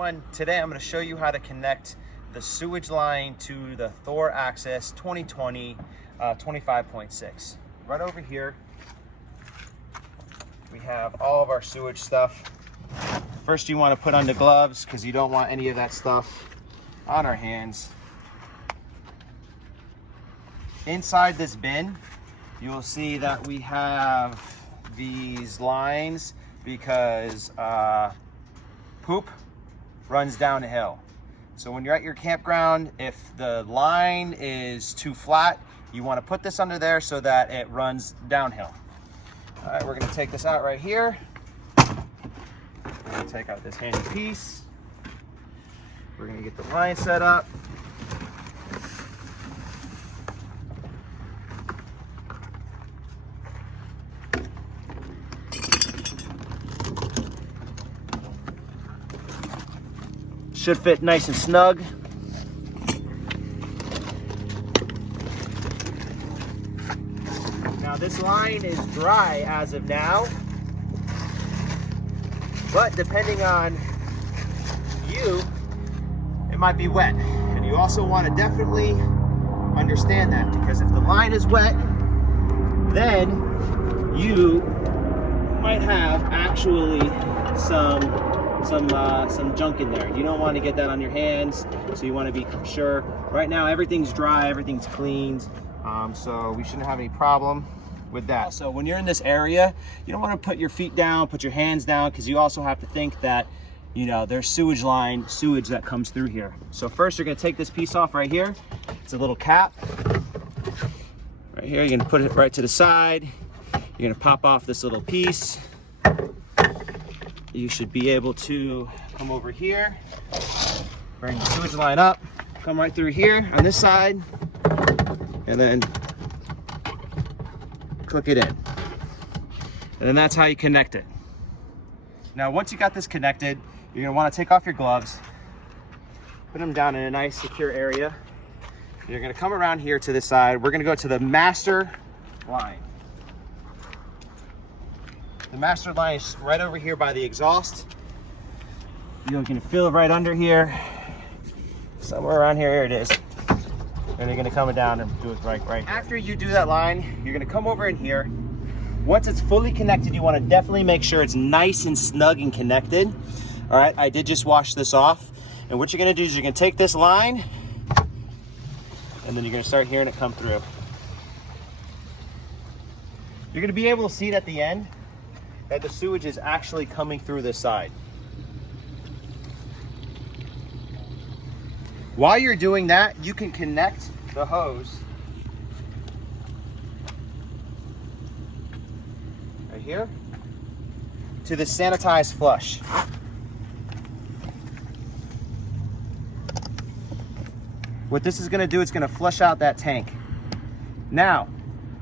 everyone. Today I'm going to show you how to connect the sewage line to the Thor Access 2020 25.6. Right over here we have all of our sewage stuff. First you want to put on the gloves because you don't want any of that stuff on our hands. Inside this bin you will see that we have these lines because poop runs down a hill. So when you're at your campground, if the line is too flat, you want to put this under there so that it runs downhill. All right, we're going to take this out right here. We're going to take out this handy piece. We're going to get the line set up. Should fit nice and snug. Now this line is dry as of now, but depending on you, it might be wet. And you also want to definitely understand that, because if the line is wet, then you might have actually some junk in there. You don't want to get that on your hands, so you want to be sure. Right now everything's dry, everything's cleaned, so we shouldn't have any problem with that. Also, when you're in this area, you don't want to put your feet down, put your hands down, because you also have to think that, you know, there's sewage that comes through here. So first you're going to take this piece off right here. It's a little cap right here. You're going to put it right to the side. You're going to pop off this little piece. You should be able to come over here, bring the sewage line up, come right through here on this side, and then click it in. And then that's how you connect it. Now, once you got this connected, you're gonna wanna take off your gloves, put them down in a nice secure area. You're gonna come around here to this side. We're gonna go to the master line. The master line is right over here by the exhaust. You can feel it right under here. Somewhere around here, here it is. And you're gonna come down and do it right here. After you do that line, you're gonna come over in here. Once it's fully connected, you wanna definitely make sure it's nice and snug and connected. All right, I did just wash this off. And what you're gonna do is you're gonna take this line and then you're gonna start hearing it come through. You're gonna be able to see it at the end that the sewage is actually coming through this side. While you're doing that, you can connect the hose right here to the sanitized flush. What this is gonna do, it's gonna flush out that tank. Now,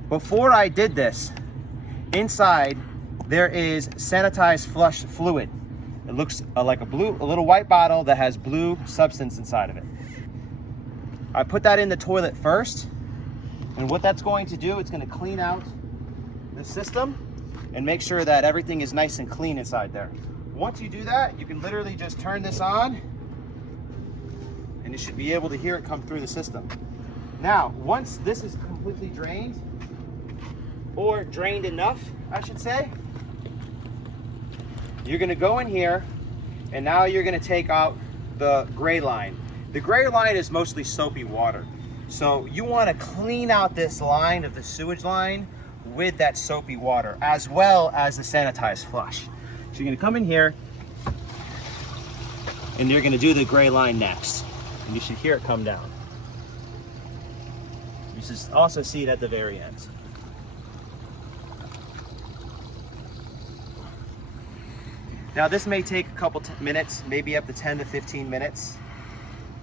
before I did this, inside there is sanitized flush fluid. It looks like a little white bottle that has blue substance inside of it. I put that in the toilet first, and what that's going to do, it's going to clean out the system and make sure that everything is nice and clean inside there. Once you do that, you can literally just turn this on and you should be able to hear it come through the system. Now, once this is completely drained, or drained enough, I should say, you're gonna go in here and now you're gonna take out the gray line. The gray line is mostly soapy water. So you wanna clean out this line of the sewage line with that soapy water, as well as the sanitized flush. So you're gonna come in here and you're gonna do the gray line next. And you should hear it come down. You should also see it at the very end. Now this may take a couple minutes, maybe up to 10 to 15 minutes.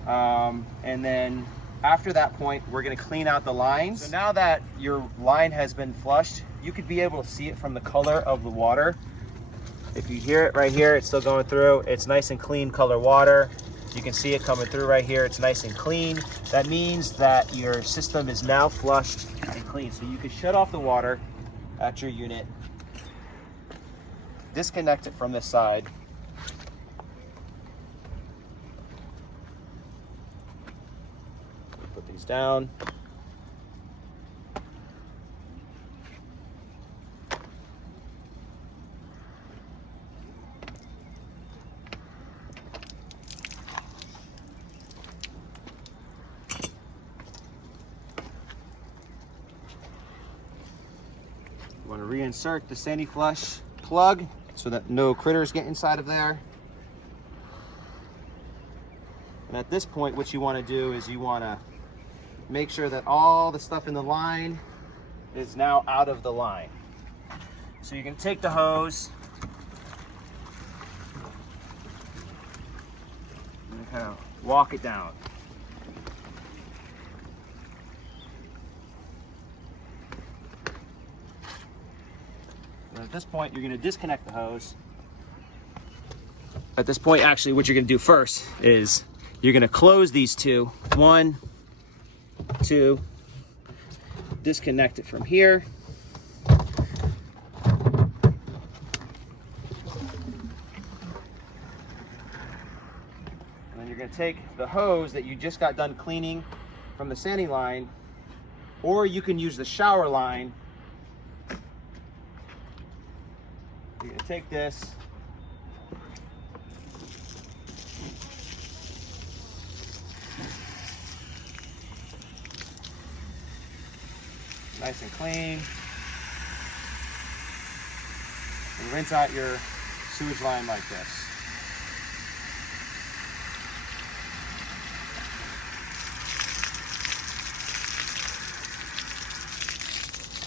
And then after that point, we're gonna clean out the lines. So now that your line has been flushed, you could be able to see it from the color of the water. If you hear it right here, it's still going through. It's nice and clean color water. You can see it coming through right here. It's nice and clean. That means that your system is now flushed and clean. So you can shut off the water at your unit, disconnect it from this side, these down. You want to reinsert the Sandy Flush plug so that no critters get inside of there. And at this point, what you want to do is you want to make sure that all the stuff in the line is now out of the line. So you can take the hose and kind of walk it down. And at this point, you're going to disconnect the hose. At this point, actually, what you're going to do first is you're going to close these two. 1, 2. Disconnect it from here. And then you're going to take the hose that you just got done cleaning from the sanding line, or you can use the shower line. You're going to take this, nice and clean, and rinse out your sewage line like this.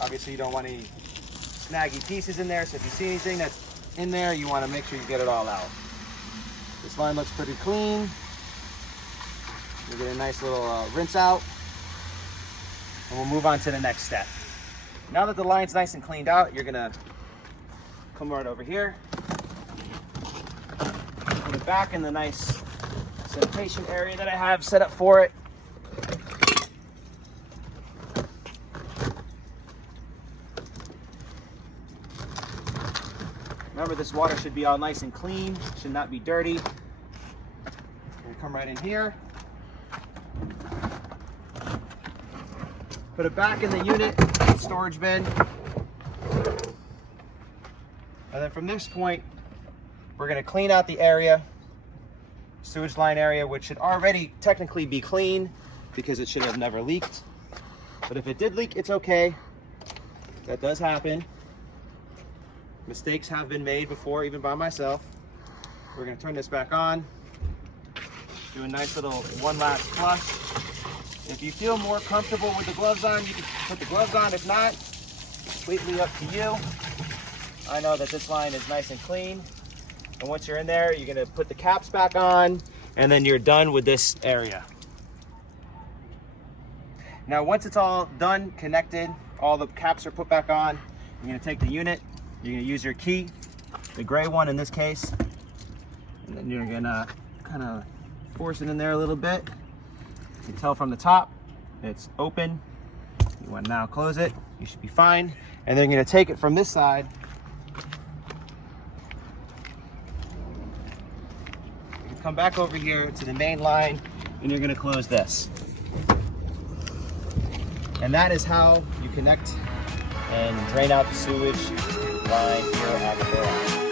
Obviously, you don't want any snaggy pieces in there, so if you see anything that's in there, you want to make sure you get it all out. This line looks pretty clean. You get a nice little rinse out, and we'll move on to the next step. Now that the line's nice and cleaned out, you're gonna come right over here, put it back in the nice sanitation area that I have set up for it. Remember, this water should be all nice and clean, should not be dirty. We're gonna come right in here, put it back in the unit storage bin, and then from this point, we're gonna clean out the area, sewage line area, which should already technically be clean because it should have never leaked. But if it did leak, it's okay. That does happen. Mistakes have been made before, even by myself. We're gonna turn this back on. Do a nice little one last flush. If you feel more comfortable with the gloves on, you can put the gloves on. If not, completely up to you. I know that this line is nice and clean. And once you're in there, you're gonna put the caps back on, and then you're done with this area. Now, once it's all done, connected, all the caps are put back on, you're gonna take the unit, you're gonna use your key, the gray one in this case, and then you're gonna kind of force it in there a little bit. You can tell from the top, it's open. You want to now close it, you should be fine. And then you're gonna take it from this side. You can come back over here to the main line, and you're gonna close this. And that is how you connect and drain out the sewage line here at the garage.